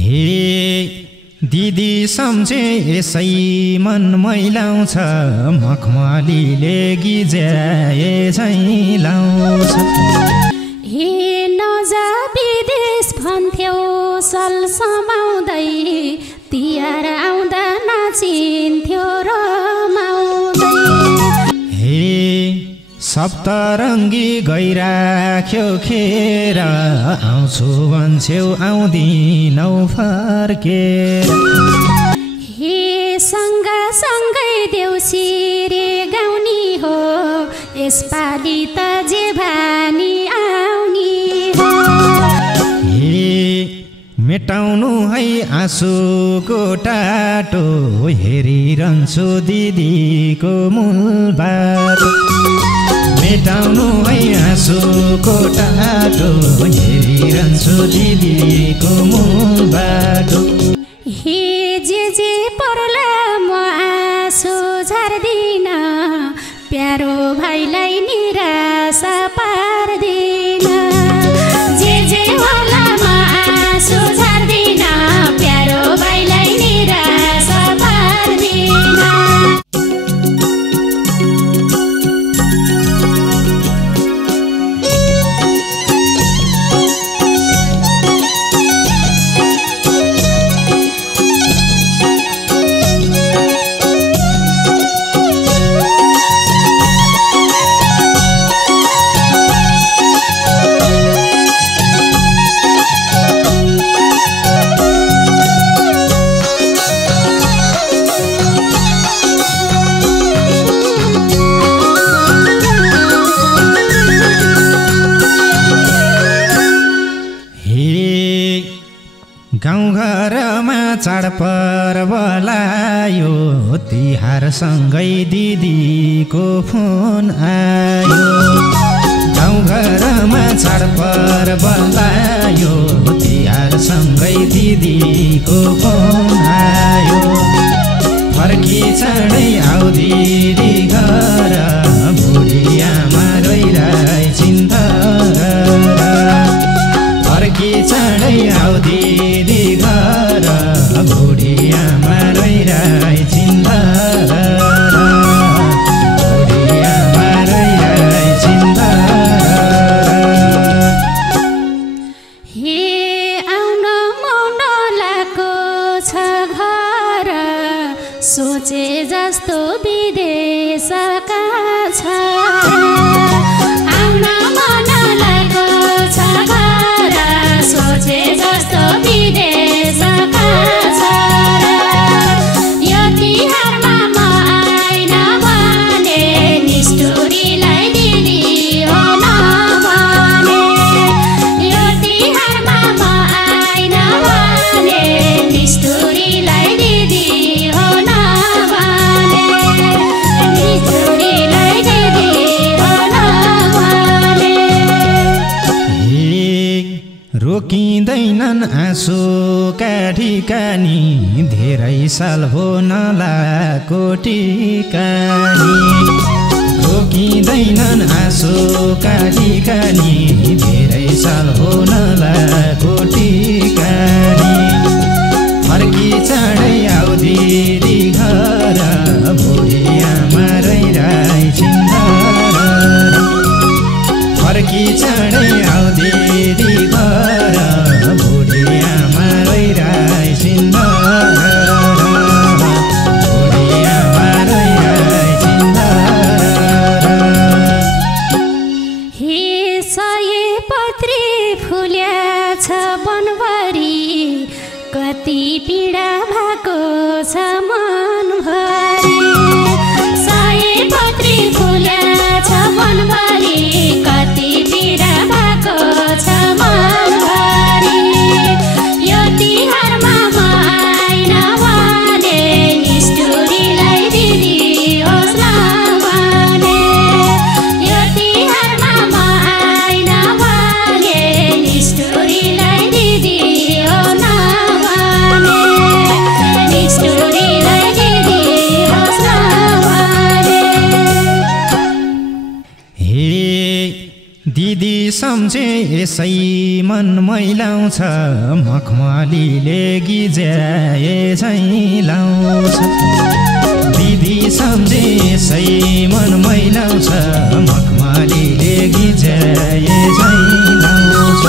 हे दिदी सम्झे यसै मन मैलाउँछ मखमलीले गिज्याए झैँ लाउँछ हे नजा विदेश भन्थ्यौ सल समाउँदै तिहार आउँदा नाचिन्थ्यो रमाउँदै हे सप्तरङ्गी गइराख्यो खेर आउँछु भन्छेउ आउँदिनौ फर्केर हे सँगसँगै देउसिरे गाउनी हो यसपालि त जे भानी आउनी हो हे मेटाउनु है आँसुको टाटो हेरिरहन्छु दिदीको मूल बाटो मेटाउनु है आँसुको टाटो हेरिरहन्छु दिदीको मूल बाटो हे जे पर्ला म आँसु झार्दिन प्यारो भाइलाई निराशा पार्दिन जे होला म आँसु झार्दिन प्यारो भाइलाई निराशा पार्दिन गाउँघरमा चाडपर्व लायो तिहारसँगै दिदीको फोन आयो गाउँघरमा चाडपर्व लायो तिहारसँगै दिदीको फोन आयो फर्की चाँडै आऊ दिदी घर बुढी आमा रोइरहेछ चिन्ता फर्की चाँडै आऊ दिदी घर बुढी आमा रोइरहेछ चिन्ता बुढी आमा रोइरहेछ चिन्ता हे आउन मौन लाको छ घर सोचे जस्तो विदेशका छ आउन मन लाको छ घर सोचे जस्तो विदेशका छ यो तिहारमा म आइन भने निष्ठुरीलाई दिदी हो नभने यो तिहारमा म आइन भने निष्ठुरीलाई दिदी हो नभने निष्ठुरीलाई दिदी हो नभने रोकिँदैनन् आँसुका ठिकानी धेरै साल हो नलाको टिकानी रोकिँदैनन् आँसुका ठिकानी धेरै साल हो नलाको टिकानी फर्की चाँडै आऊ दिदी घर बुढी आमा रोइरहेछ चिन्ता फर्की चाँडै आऊ दिदी घर बुढी आमा रोइरहेछ चिन्ता बुढी आमा रोइरहेछ चिन्ता हे सयपत्री फुल्या छ बनभरि कति पीडा भएको छ मनभरि सयपत्री फुल्या छ बनभरि कति पीडा भएको छ मनभरि यो तिहारमा म आइन भने निष्ठुरीलाई दिदी होस् नभने यो तिहारमा म आइन भने निष्ठुरीलाई दिदी हो नभने निष्ठुरीलाई दिदी होस् नभने हे दिदी सम्झे यसै मन मैलाउँछ मखमलीले गिज्याए झैँ लाउँछ दिदी सम्झे सै मन मैलाउँछ मखमलीले गिज्याए झैँ लाउँछ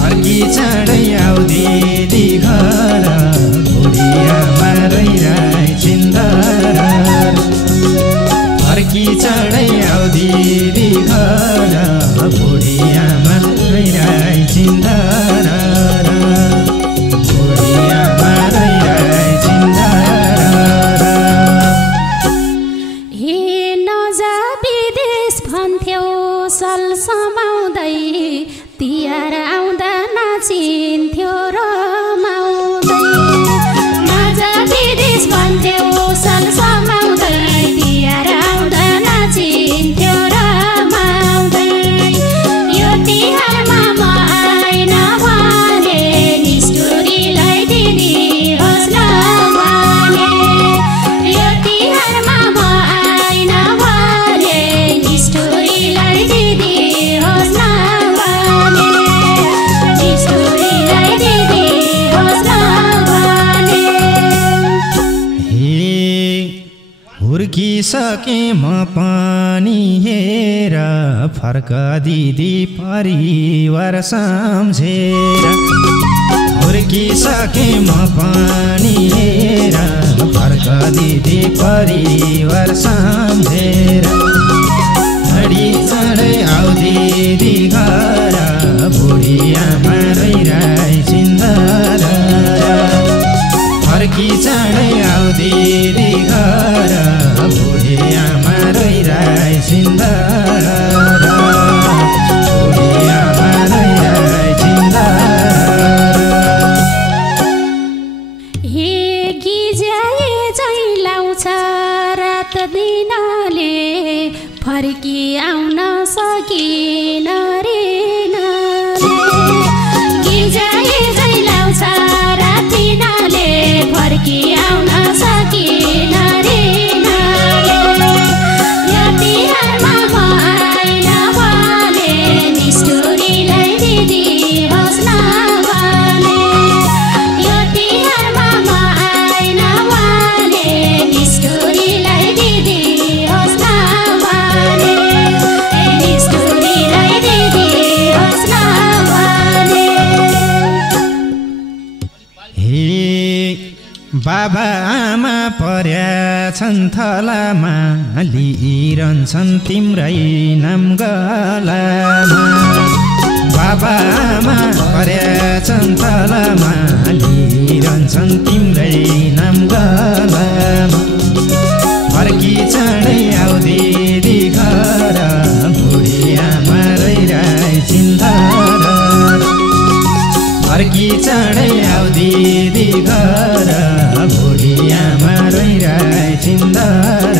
फर्की चाँडै आऊ दिदी घर बुढियामा रहिराई छिन्दर फर्की चाँडै आऊ दिदी घर बुढियामा रहिराई छिन्दर बुढियामा रहिराई छिन्दर हे नजा विदेश भन्थ्यौ सल समाउँदै तिहार आउँदा नाचिन्थ्यो रमाउँदै नजा विदेश भन्थ्यौ सल समाउँदै तिहार आउँदा नाचिन्थ्यो रमाउँदै यो तिहारमा म आइन भने निष्ठुरीलाई दिदी होस् नभने यो तिहारमा म आइन भने निष्ठुरीलाई दिदी होस् नभने निष्ठुरीलाई दिदी होस् नभने हे हुर्किसके म पनि हेर फर्क दिदी परिवार सम्झेर हुर्किसके म पनि हेर फर्क दिदी परिवार सम्झेर घडी चाँडै आऊ दिदी घर बुढियामा रहिराई छिन्दर फर्की चाँडै आऊ दिदी घर बुढियामा रहिराई छिन्दर बुढियामा रहिराई छिन्दर हे गिज्याए झैँ लाउँछ रात दिनले फर्की आउन सकिन रे गिज्याए झैँ लाउँछ रात दिनले फर्की आउन सकिन रे यो तिहारमा म आइन भने निष्ठुरीलाई दिदी होस् नभने यो तिहारमा म आइन भने निष्ठुरीलाई दिदी होस् नभने निष्ठुरीलाई दिदी होस् नभने हे बाबा आमा पर्या छन् थलामा लिइरहन्छन् तिम्रै नाम गलामा बाबा आमा पर्या छन् थलामा लिइरहन्छन् तिम्रै नाम गलामा फर्की चाँडै आऊ दिदी घर बुढियामा रहिराई छिन्दर फर्की चाँडै आऊ दिदी घर बुढियामा रहिराई छिन्दर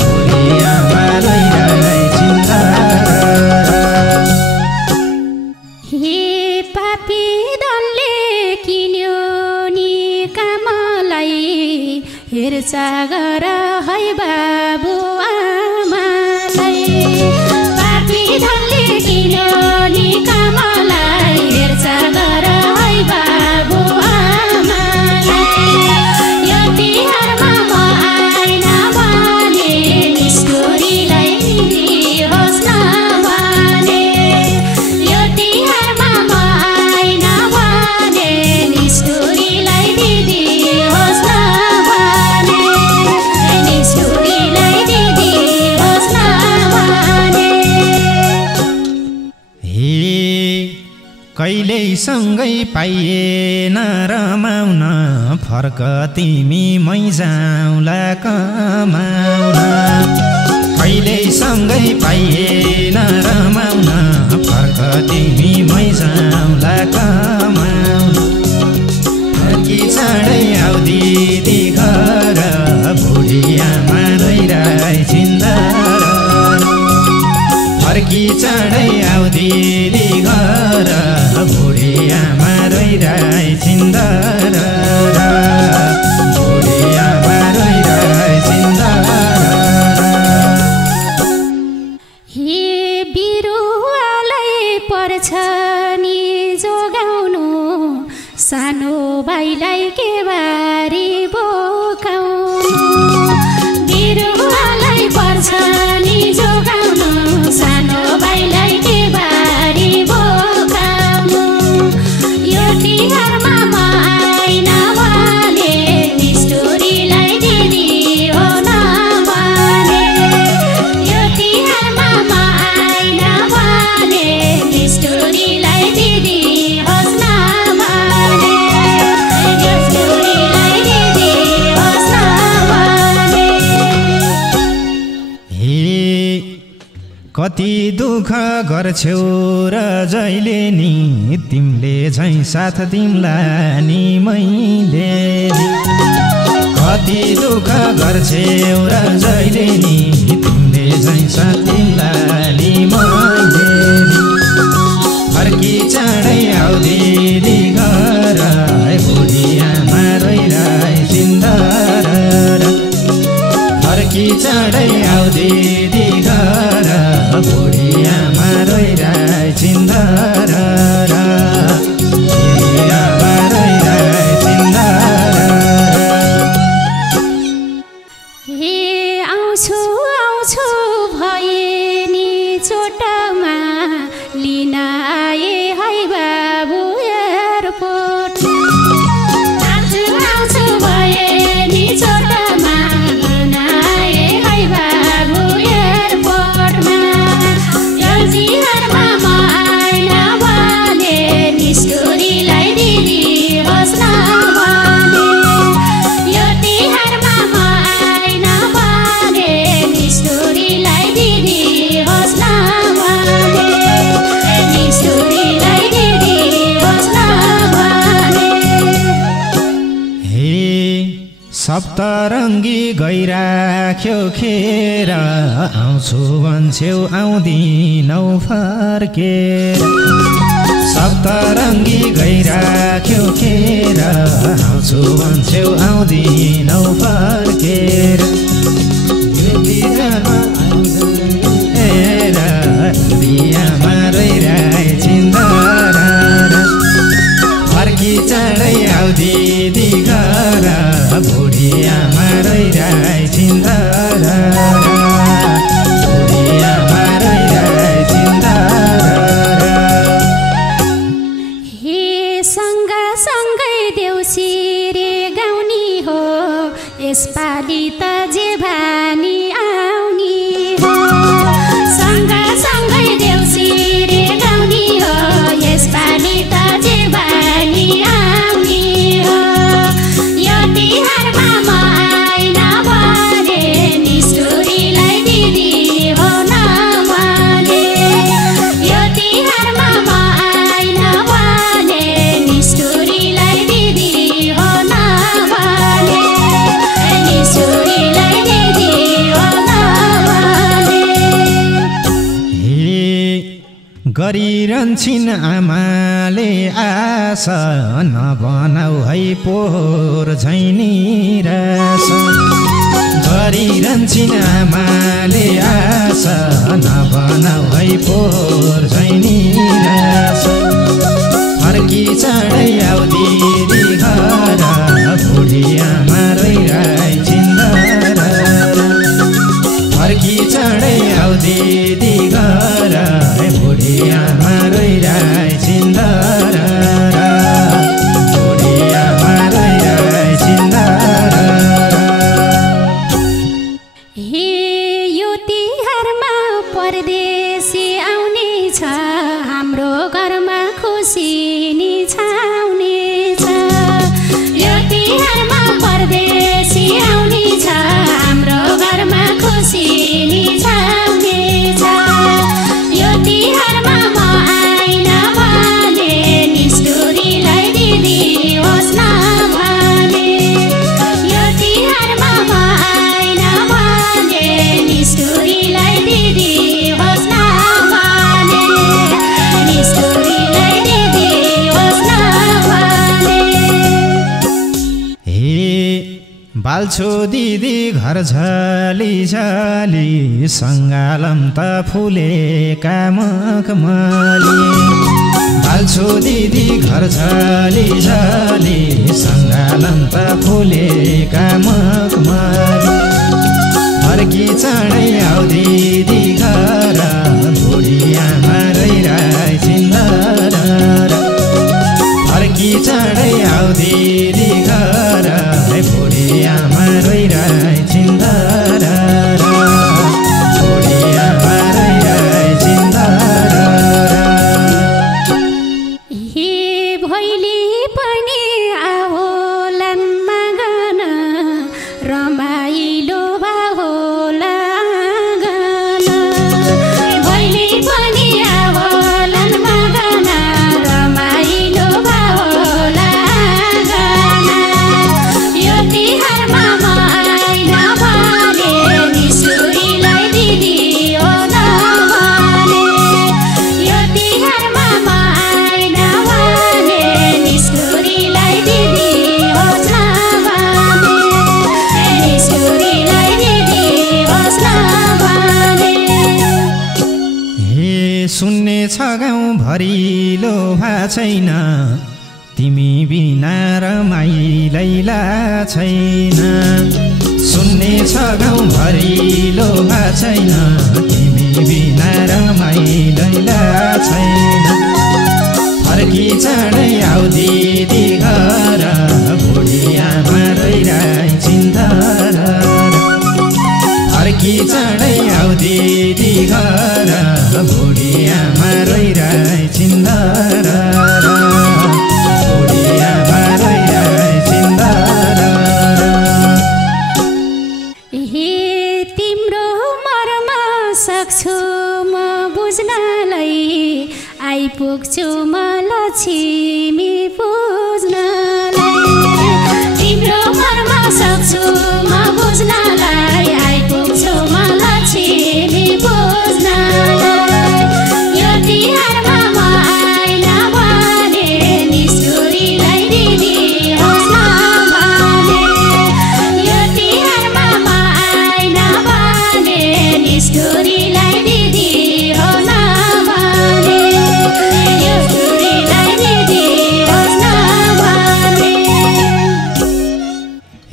बुढियामा रहिराई छिन्दर हे पापी दलले किन्यो नि कामलाई हेरचाह गर है बाबु आमालाई पापी दलले किन्यो नि कामलाई हेरचाह गर है बाबु आमालाई यो तिहारमा म आइन भने निष्ठुरीलाई दिदी होस् नभने यो तिहारमा म आइन भने निष्ठुरीलाई दिदी होस् नभने निष्ठुरीलाई दिदी होस् नभने हे कहिल्यै सँगै पाइएन रमाउन फर्क तिमी मै जाउँला कमाउन कहिल्यै सँगै पाइएन रमाउन फर्क तिमी मै जाउँला कमाउन फर्की चाँडै आऊ दिदी घर बुढियामा रहिराई छिन्दर फर्की चाँडै आऊ दिदी घर बुढियामा रहिराई छिन्दर बुढियामा रहिराई छिन्दर हे बिरुवालाई सानो भाइलाई के बारी बोकाउनु बिरुवालाई पर्छ नि जोगाउनु सानो भाइलाई के बारी बोकाउनु यो तिहारमा म आइन भने निष्ठुरीलाई दिदी हो नभने यो तिहारमा म आइन भने निष्ठुरीलाई दिदी होस् नभने निष्ठुरीलाई दिदी होस् नभने। हे कति दुःख गर्छौ र जहिले नि तिमीले झैँ साथ दिउँला नि मैले कति दुःख गर्छौ र जहिले नि तिमीले झैँ साथ दिउँला नि मैले फर्की चाँडै आऊ दिदी घर बुढी आमा रोइरहे सिन्दर फर्की चाँडै आऊ दिदी घर बुढी आमा रोइरहे सिन्दर आमा रोइरहे सिन्दर। हे आउँछु आउँछु भए नि चोटमा लिन आए है बाबु एयरपोर्ट आउँछु आउँछु भए नि चोटमा लिन आए है बाबु एयरपोर्टमा यो तिहारमा म आइन भने निष्ठुरीलाई दिदी होस् नभने यो तिहारमा म आइन भने निष्ठुरीलाई दिदी होस् नभने निष्ठुरीलाई दिदी होस् नभने। हे सप्तरङ्गी गइराख्यो खेर आउँछु भन्छौ आउँदिनौ फर्केर सप्तरङ्गी गइराख्यो खेर आउँछु भन्छौ आउँदिनौ फर्केर आमा रोइरहे सिन्दर फर्की चाँडै आऊ दिदी घर बुढी आमा रोइरहे सिन्दर बुढी आमा रोइरहे सिन्दर। हे सँगसँगै देउसिरे गाउने हो यसपालि त जे भानी आउने हो सँगसँगै देउसिरे गाउने हो यसपालि त जे भानी आउने हो यो तिहारमा म आइन भने निष्ठुरीलाई दिदी हो नभने यो तिहारमा म आइन भने निष्ठुरीलाई दिदी हो नभने निष्ठुरीलाई दिदी हो नभने। हे गरिरहन्छन् आमाले आशा नबनाऊ है पोहोर झैँ निराश गरिरहन्छन् आमाले आशा नबनाऊ है पोहोर झैँ निराश फर्की चाँडै आऊ दिदी घर बुढी आमा रोइरहे सिन्दर फर्की चाँडै आऊ दिदी घर बुढी आमा रोइरहे सिन्दर बुढी आमा रोइरहे सिन्दर। हे यो तिहारमा परदेशी आउने छ हाम्रो घरमा खुसी नि छाउने छ बाल्छो दिदी घर झली झली सङ्गालम त फुलेका मखमली बाल्छो दिदी घर झली झली सङ्गालम त फुलेका मखमली फर्की चाँडै आऊ दिदी घर बुढी आमा रहिरहे छिन्दर फर्की चाँडै आऊ दिदी घर बुढी आमा रहिरहे छिन्दर बुढी आमा रहिरहे छिन्दर हे भैली पनि आओलान् मगन रमाइलो होला गन भैली पनि आओलान् मगन रमाइलो होला गन यो तिहारमा आइन भने निसुरीलाई दिदी हो नभने यो तिहारमा आइन भने निसुरीलाई दिदी होस् नभने निसुरीलाई दिदी होस् नभने हे सुन्ने छ गाउँ भरिलो भा छैन तिमी बिना रमाइलै छैन सुन्ने छ गाउँ भरिलो भा छैन तिमी बिना रमाइलै छैन फर्की चाँडै आऊ दिदी घर बुढी आमा रहिरहे छिन्दर फर्की चाँडै आऊ दिदी घर बुढी आमा रहिरहे छिन्दर बुढी आमा रहिरहे छिन्दर हे तिम्रो मर्म सक्छु म बुझ्नलाई आइपुग्छु म लक्ष्मी पुज्नलाई तिम्रो मर्म सक्छु म बुझ्नलाई आइपुग्छु म लक्ष्मी पुज्नलाई यो तिहारमा आइन भने निसुरीलाई दिदी होस् नभने यो तिहारमा आइन भने निसुरीलाई दिदी हो नभने यो निसुरीलाई दिदी होस् नभने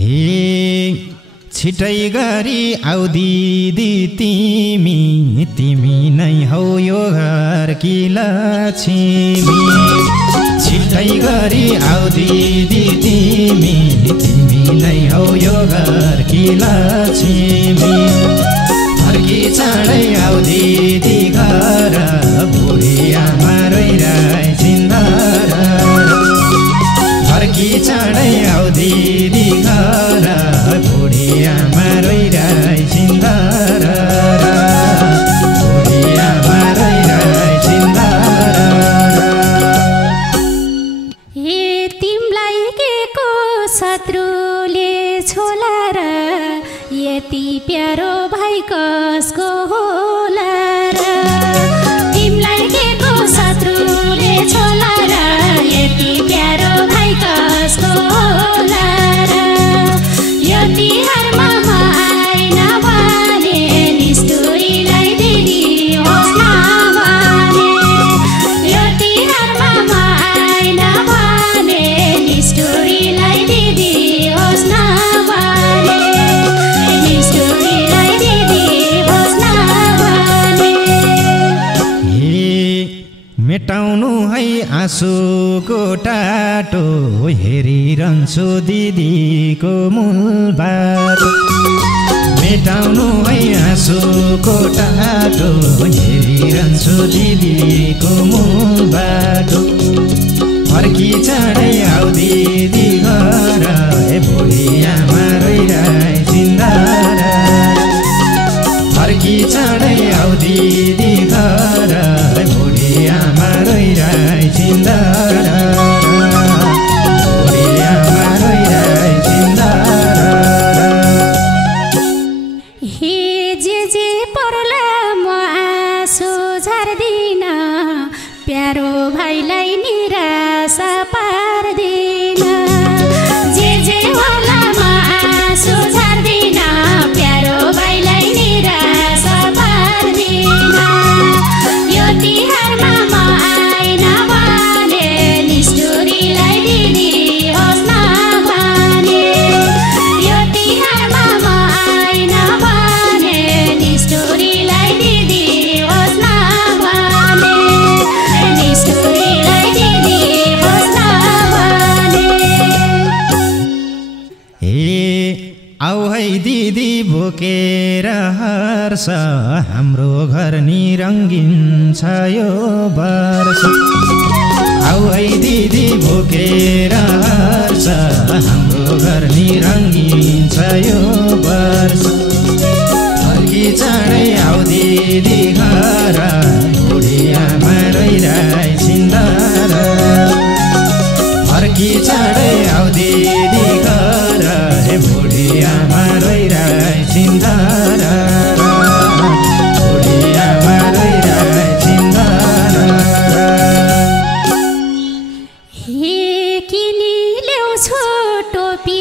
हे छिटै गरी आऊ दिदी तिमी तिमी नै हौ यो घरकी लक्ष्मी छिटै गरी आऊ दिदी तिमी तिमी नै हौ यो घरकी लक्ष्मी फर्की चाँडै आऊ दिदी घर बुढी आमा रहिरहे छिन्दर फर्की चाँडै आऊ दिदी घर बुढी आमा रहिरहे छिन्दर बुढी आमा रहिरहे छिन्दर हे तिमलाई के को शत्रुले छोला र यति प्यारो भाइ कसको होला र तिमलाई के को शत्रुले छोला र यति प्यारो भाइ कसको होला र यो तिहारमा आइन भने निष्ठुरीलाई दिदी होस् नभने यो तिहारमा आइन भने निष्ठुरीलाई दिदी होस् नभने निष्ठुरीलाई दिदी होस् नभने हे मेटाउनु है आँसुको टाटो हेरिरहन्छु दिदीको मूल बाटो मेटाउनु है आँसुको टाटो हेरिरहन्छु दिदीको मूल बाटो फर्की चाँडै आऊ दिदी घर बुढी आमा रहिरहे छिन्दर फर्की चाँडै आऊ दिदी घर बुढी आमा रहिरहे छिन्दर बुढी आमा रहिरहे छिन्दर हे जे पर्ला म आँसु झार्दिन प्यारो भाइलाई निराशा पार्दिन वर्ष हाम्रो घर नि रङ्गिन छ यो वर्ष आऊ है दिदी भोकेर हर्ष हाम्रो घर नि रङ्गिन छ यो वर्ष फर्की चाँडै आऊ दिदी घर बुढी आमा रोइरहेछ छिन्दर फर्की चाँडै आऊ दिदी घर हे बुढी आमा रोइरहेछ छिन्दर बुढी आमा रोइरहेछ छिन्दर हे किनी ल्याउँछु टोपी